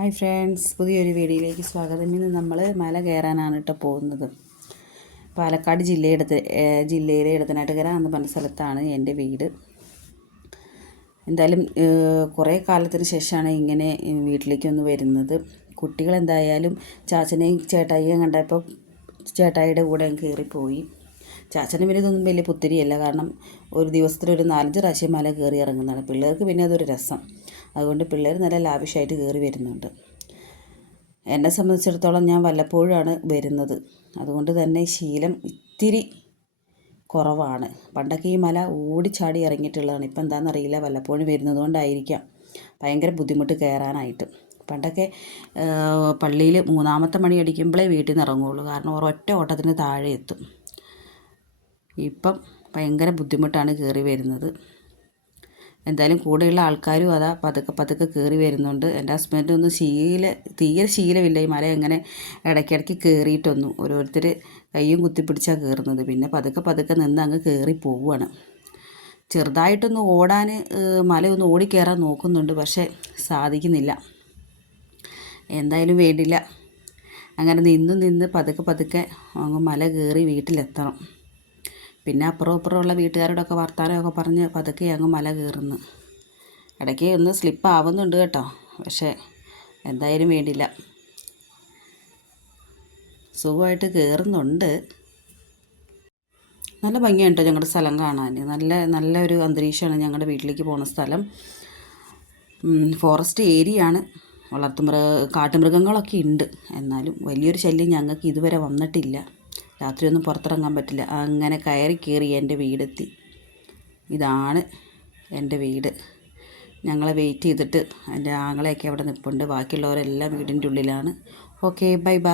Hi friends പുതിയൊരു വീഡിയോയിലേക്ക് സ്വാഗതം. ഇന്ന് നമ്മൾ മല കയറാനാണ് കേട്ടോ പോകുന്നത്. പാലക്കാട് ജില്ലയുടെ ജില്ലയിലെ ഇടത്തനാട്ടുകര എന്ന് പറഞ്ഞ സ്ഥലത്താണ് എന്റെ വീട്. എന്തായാലും കുറേ കാലത്തിന് ശേഷമാണ് ഇങ്ങനെ വീട്ടിലേക്ക് ഒന്ന് വരുന്നത്. കുട്ടികളെന്തായാലും ചാച്ചനെയും ചേട്ടായിയും കണ്ടപ്പോൾ ചേട്ടായിയുടെ കൂടെ കയറിപ്പോയി. ചാച്ചനും പിന്നെ ഇതൊന്നും വലിയ പുത്തിരിയല്ല. കാരണം ഒരു ദിവസത്തിൽ ഒരു നാലഞ്ച് പ്രാവശ്യം മല കയറി ഇറങ്ങുന്നതാണ്. പിള്ളേർക്ക് പിന്നെ അതൊരു രസം. അതുകൊണ്ട് പിള്ളേർ നല്ല ലാവിഷായിട്ട് കയറി വരുന്നുണ്ട്. എന്നെ സംബന്ധിച്ചിടത്തോളം ഞാൻ വല്ലപ്പോഴാണ് വരുന്നത്. അതുകൊണ്ട് തന്നെ ശീലം ഇത്തിരി കുറവാണ്. പണ്ടൊക്കെ ഈ മല ഓടിച്ചാടി ഇറങ്ങിയിട്ടുള്ളതാണ്. ഇപ്പം എന്താണെന്നറിയില്ല. വല്ലപ്പോഴും വരുന്നത് കൊണ്ടായിരിക്കാം ഭയങ്കര ബുദ്ധിമുട്ട് കയറാനായിട്ട്. പണ്ടൊക്കെ പള്ളിയിൽ മൂന്നാമത്തെ മണി അടിക്കുമ്പോഴേ വീട്ടിൽ നിന്ന് ഇറങ്ങുള്ളൂ കാരണം ഒരൊറ്റ ഓട്ടത്തിന് താഴെ എത്തും. ഇപ്പം ഭയങ്കര ബുദ്ധിമുട്ടാണ് കയറി വരുന്നത്. എന്തായാലും കൂടെയുള്ള ആൾക്കാരും അതാ പതുക്കെ പതുക്കെ കയറി വരുന്നുണ്ട്. എന്റെ ഹസ്ബൻഡൊന്നും ശീല തീരെ ശീലമില്ല. ഈ മല എങ്ങനെ ഇടയ്ക്കിടയ്ക്ക് കയറിയിട്ടൊന്നും ഓരോരുത്തർ കയ്യും കുത്തിപ്പിടിച്ചാണ് കയറുന്നത് പിന്നെ പതുക്കെ പതുക്കെ നിന്ന് അങ്ങ് കയറി പോവുകയാണ് ചെറുതായിട്ടൊന്ന് ഓടാൻ മലയൊന്ന് ഓടിക്കയറാൻ നോക്കുന്നുണ്ട് പക്ഷേ സാധിക്കുന്നില്ല. എന്തായാലും വേണ്ടില്ല. അങ്ങനെ നിന്ന് നിന്ന് പതുക്കെ പതുക്കെ അങ്ങ് മല കയറി വീട്ടിലെത്തണം. പിന്നെ അപ്പുറം അപ്പുറമുള്ള വീട്ടുകാരോടൊക്കെ വർത്താനമൊക്കെ പറഞ്ഞ് പതുക്കെ അങ്ങ് മല കയറുന്നു. ഇടയ്ക്ക് ഒന്ന് സ്ലിപ്പ് ആവുന്നുണ്ട് കേട്ടോ. പക്ഷേ എന്തായാലും വേണ്ടില്ല. സുഖമായിട്ട് കയറുന്നുണ്ട്. നല്ല ഭംഗിയാണ് കേട്ടോ ഞങ്ങളുടെ സ്ഥലം കാണാൻ. നല്ല നല്ലൊരു അന്തരീക്ഷമാണ് ഞങ്ങളുടെ വീട്ടിലേക്ക് പോകുന്ന സ്ഥലം. ഫോറസ്റ്റ് ഏരിയ ആണ്. വളർത്തുമൃഗ കാട്ടുമൃഗങ്ങളൊക്കെ ഉണ്ട്. എന്നാലും വലിയൊരു ശല്യം ഞങ്ങൾക്ക് ഇതുവരെ വന്നിട്ടില്ല. രാത്രിയൊന്നും പുറത്തിറങ്ങാൻ പറ്റില്ല. അങ്ങനെ കയറി കയറി എന്റെ വീടെത്തി. ഇതാണ് എന്റെ വീട്. ഞങ്ങളെ വെയിറ്റ് ചെയ്തിട്ട് എന്റെ ആങ്ങളെയൊക്കെ അവിടെ നിൽപ്പുണ്ട് ബാക്കിയുള്ളവരെല്ലാം വീടിന്റെ ഉള്ളിലാണ്. Okay bye bye.